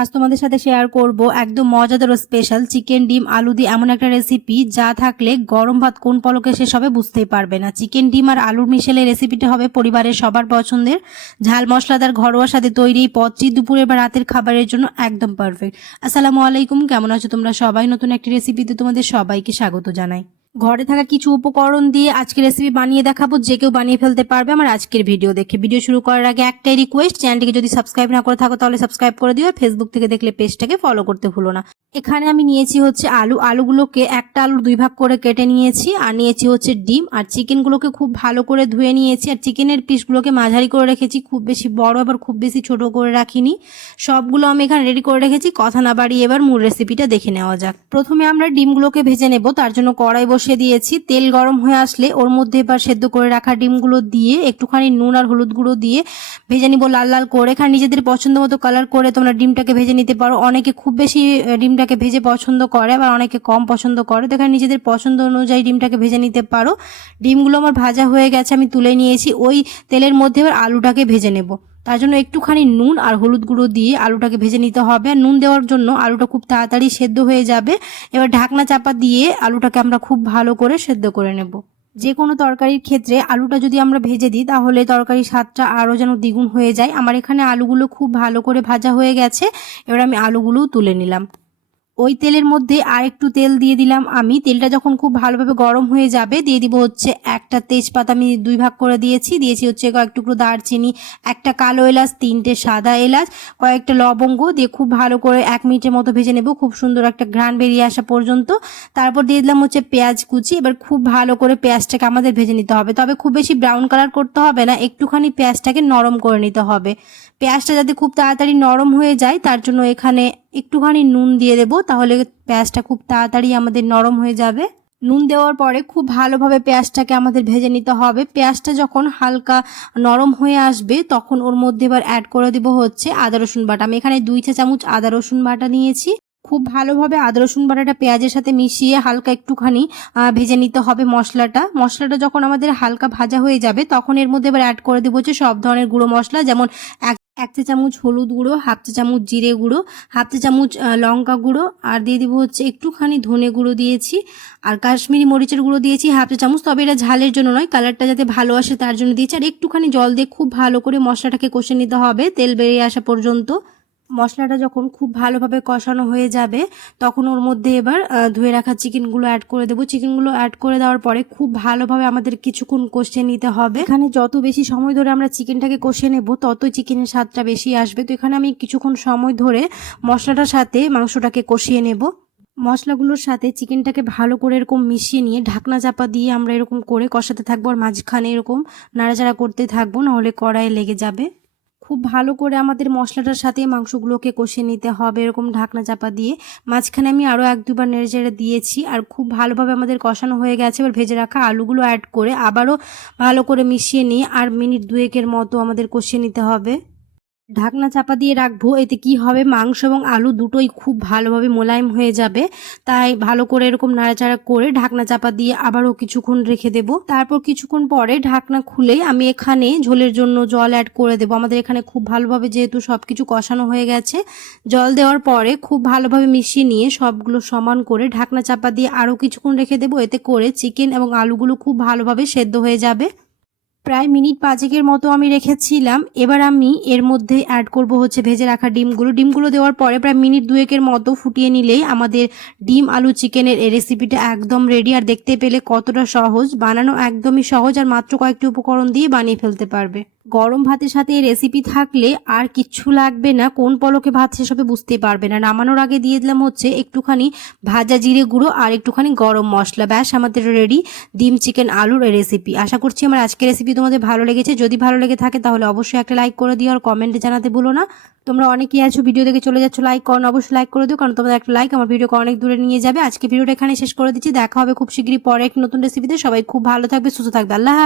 আজ তোমাদের সাথে শেয়ার করব একদম মজাদার স্পেশাল চিকেন ডিম, আলু দিয়ে এমন একটা রেসিপি যা থাকলে গরম ভাত কোন পলকে শেষ হবে বুঝতেই পারবে না। চিকেন ডিম আর আলুর মিশেলে রেসিপিটা হবে পরিবারের সবার পছন্দের। ঝাল, মশলাদার, ঘরোয়া সাথে তৈরি এই পদটি দুপুরের বা রাতের খাবারের জন্য একদম পারফেক্ট আসসালামু আলাইকুম, কেমন আছো তোমরা সবাই? নতুন একটি রেসিপিতে তোমাদের সবাইকে স্বাগত জানাই। ঘরে থাকা কিছু উপকরণ দিয়ে আজকে রেসিপি বানিয়ে দেখাবো, যে কেউ বানিয়ে ফেলতে পারবে আমার আজকের ভিডিও দেখে। ভিডিও শুরু করার আগে একটাই রিকোয়েস্ট চ্যানেলটিকে যদি সাবস্ক্রাইব না করে থাকো তাহলে সাবস্ক্রাইব করে দিও ফেসবুক থেকে দেখলে পেজটাকে ফলো করতে ভুলো না। এখানে আমি নিয়েছি হচ্ছে আলু। আলুগুলোকে একটা আলু দুই ভাগ করে কেটে নিয়েছি আর নিয়েছি হচ্ছে ডিম। আর চিকেনগুলোকে খুব ভালো করে ধুয়ে নিয়েছি। আর চিকেনের পিসগুলোকে মাঝারি করে রেখেছি, খুব বেশি বড় আবার খুব বেশি ছোট করে রাখিনি। সবগুলো আমি এখানে রেডি করে রেখেছি। কথা না বাড়িয়ে এবার মূল রেসিপিটা দেখে নেওয়া যাক। প্রথমে আমরা ডিমগুলোকে ভেজে নেব, তার জন্য কড়াই বসিয়ে দিয়েছি। তেল গরম হয়ে আসলে ওর মধ্যে এবার সেদ্ধ করে রাখা ডিমগুলো দিয়ে একটুখানি নুন আর হলুদ গুঁড়ো দিয়ে ভেজে নিব লাল লাল করে। এখানে নিজেদের পছন্দ মতো কালার করে তোমরা ডিমটাকে ভেজে নিতে পারো। অনেকে খুব বেশি ডিমটাকে ভেজে পছন্দ করে, আবার অনেকে কম পছন্দ করে। তো এখানে নিজেদের পছন্দ অনুযায়ী ডিমটাকে ভেজে নিতে পারো। ডিমগুলো আমার ভাজা হয়ে গেছে, আমি তুলে নিয়েছি। ওই তেলের মধ্যে এবার আলুটাকে ভেজে নেব। তার জন্য একটুখানি নুন আর হলুদ গুঁড়ো দিয়ে আলুটাকে ভেজে নিতে হবে। আর নুন দেওয়ার জন্য আলুটা খুব তাড়াতাড়ি সেদ্ধ হয়ে যাবে। এবার ঢাকনা চাপা দিয়ে আলুটাকে আমরা খুব ভালো করে সেদ্ধ করে নেব। যে কোনো তরকারির ক্ষেত্রে আলুটা যদি আমরা ভেজে দিই, তাহলে তরকারির স্বাদটা আরও যেন দ্বিগুণ হয়ে যায়। আমার এখানে আলুগুলো খুব ভালো করে ভাজা হয়ে গেছে। এবার আমি আলুগুলোও তুলে নিলাম। ওই তেলের মধ্যে আর একটু তেল দিয়ে দিলাম আমি। তেলটা যখন খুব ভালোভাবে গরম হয়ে যাবে, দিয়ে দিব হচ্ছে একটা তেজপাতা আমি দুই ভাগ করে দিয়েছি। দিয়েছি হচ্ছে কয়েক টুকরো দারচিনি, একটা কালো এলাচ, তিনটে সাদা এলাচ, কয়েকটা লবঙ্গ। দিয়ে খুব ভালো করে এক মিনিটের মতো ভেজে নেব। খুব সুন্দর একটা ঘ্রাণ বেরিয়ে আসা পর্যন্ত। তারপর দিয়ে দিলাম হচ্ছে পেঁয়াজ কুচি। এবার খুব ভালো করে পেঁয়াজটাকে আমাদের ভেজে নিতে হবে। তবে খুব বেশি ব্রাউন কালার করতে হবে না, একটুখানি পেঁয়াজটাকে নরম করে নিতে হবে। পেঁয়াজটা যাতে খুব তাড়াতাড়ি নরম হয়ে যায়, তার জন্য এখানে একটুখানি নুন দিয়ে দেবো। তাহলে পেঁয়াজটা খুব তাড়াতাড়ি আমাদের নরম হয়ে যাবে। নুন দেওয়ার পরে খুব ভালোভাবে পেঁয়াজটাকে আমাদের ভেজে নিতে হবে। পেঁয়াজটা যখন হালকা নরম হয়ে আসবে, তখন ওর মধ্যে এবার অ্যাড করে দেবো হচ্ছে আদা, রসুন বাটা। আমি এখানে দুই চা চামচ আদা, রসুন বাটা নিয়েছি। খুব ভালোভাবে আদা, রসুন বাটাটা পেঁয়াজের সাথে মিশিয়ে হালকা একটুখানি ভেজে নিতে হবে মশলাটা। মশলাটা যখন আমাদের হালকা ভাজা হয়ে যাবে, তখন এর মধ্যে এবার অ্যাড করে দেবো হচ্ছে সব ধরনের গুঁড়ো মশলা, যেমন এক এক চা চামচ হলুদ গুঁড়ো, হাফ চা চামচ জিরে গুঁড়ো, হাফ চা চামচ লঙ্কা গুঁড়ো, আর দিয়ে দেবো হচ্ছে একটুখানি ধনে গুঁড়ো দিয়েছি। আর কাশ্মীরি মরিচের গুঁড়ো দিয়েছি হাফ চা চামচ, তবে এটা ঝালের জন্য নয়, কালারটা যাতে ভালো আসে তার জন্য দিয়েছি। আর একটুখানি জল দিয়ে খুব ভালো করে মশলাটাকে কষে নিতে হবে, তেল বেরিয়ে আসা পর্যন্ত। মশলাটা যখন খুব ভালোভাবে কষানো হয়ে যাবে, তখন ওর মধ্যে এবার ধুয়ে রাখা চিকেনগুলো অ্যাড করে দেবো। চিকেনগুলো অ্যাড করে দেওয়ার পরে খুব ভালোভাবে আমাদের কিছুক্ষণ কষিয়ে নিতে হবে। এখানে যত বেশি সময় ধরে আমরা চিকেনটাকে কষিয়ে নেব, ততই চিকেনের স্বাদটা বেশি আসবে। তো এখানে আমি কিছুক্ষণ সময় ধরে মশলাটার সাথে মাংসটাকে কষিয়ে নেব। মশলাগুলোর সাথে চিকেনটাকে ভালো করে এরকম মিশিয়ে নিয়ে ঢাকনা চাপা দিয়ে আমরা এরকম করে কষাতে থাকব, আর মাঝখানে এরকম নাড়াচাড়া করতে থাকব, নাহলে কড়াইয়ে লেগে যাবে। খুব ভালো করে আমাদের মশলাটার সাথে মাংসগুলোকে কষে নিতে হবে এরকম ঢাকনা চাপা দিয়ে। মাঝখানে আমি আরও এক দুবার নেড়ে চেড়ে দিয়েছি আর খুব ভালোভাবে আমাদের কষানো হয়ে গেছে। এবার ভেজে রাখা আলুগুলো অ্যাড করে আবারও ভালো করে মিশিয়ে নিই আর মিনিট দুয়েকের মতো আমাদের কষিয়ে নিতে হবে। ঢাকনা চাপা দিয়ে রাখব, এতে কি হবে? মাংস এবং আলু দুটোই খুব ভালোভাবে মোলায়েম হয়ে যাবে। তাই ভালো করে এরকম নাড়াচাড়া করে ঢাকনা চাপা দিয়ে আবারও কিছুক্ষণ রেখে দেব। তারপর কিছুক্ষণ পরে ঢাকনা খুলে আমি এখানে ঝোলের জন্য জল অ্যাড করে দেবো। আমাদের এখানে খুব ভালোভাবে যেহেতু সব কিছু কষানো হয়ে গেছে, জল দেওয়ার পরে খুব ভালোভাবে মিশিয়ে নিয়ে সবগুলো সমান করে ঢাকনা চাপা দিয়ে আরও কিছুক্ষণ রেখে দেবো। এতে করে চিকেন এবং আলুগুলো খুব ভালোভাবে সেদ্ধ হয়ে যাবে। প্রায় মিনিট পাঁচেকের মতো আমি রেখেছিলাম। এবার আমি এর মধ্যে অ্যাড করব হচ্ছে ভেজে রাখা ডিমগুলো। ডিমগুলো দেওয়ার পরে প্রায় মিনিট দুয়েকের মতো ফুটিয়ে নিলেই আমাদের ডিম আলু চিকেনের এই রেসিপিটা একদম রেডি আর দেখতে পেলে কতটা সহজ। বানানো একদমই সহজ। আর মাত্র কয়েকটি উপকরণ দিয়ে বানিয়ে ফেলতে পারবে। গরম ভাতের সাথে এই রেসিপি থাকলে আর কিচ্ছু লাগবে না। কোন পলকে ভাত হবে বুঝতে পারবে না। নামানোর আগে দিয়ে দিলাম হচ্ছে একটুখানি ভাজা জিরে গুঁড়ো আর একটুখানি গরম মশলা। ব্যাস, আমাদের রেডি ডিম, চিকেন, আলুর রেসিপি আশা করছি আমার আজকের রেসিপি তোমাদের ভালো লেগেছে, যদি ভালো লেগে থাকে তাহলে অবশ্যই একটা লাইক করে দিও আর কমেন্টে জানাতে ভুলো না। তোমরা অনেকেই আছো ভিডিও দেখে চলে যাচ্ছ লাইক করো অবশ্যই লাইক করে দিও কারণ তোমাদের একটা লাইক আমার ভিডিওকে অনেক দূরে নিয়ে যাবে। আজকে ভিডিওটা এখানে শেষ করে দিচ্ছি, দেখা হবে খুব শীঘ্রই পরে এক নতুন রেসিপিতে সবাই খুব ভালো থাকবে, সুস্থ থাকবে। আল্লাহ।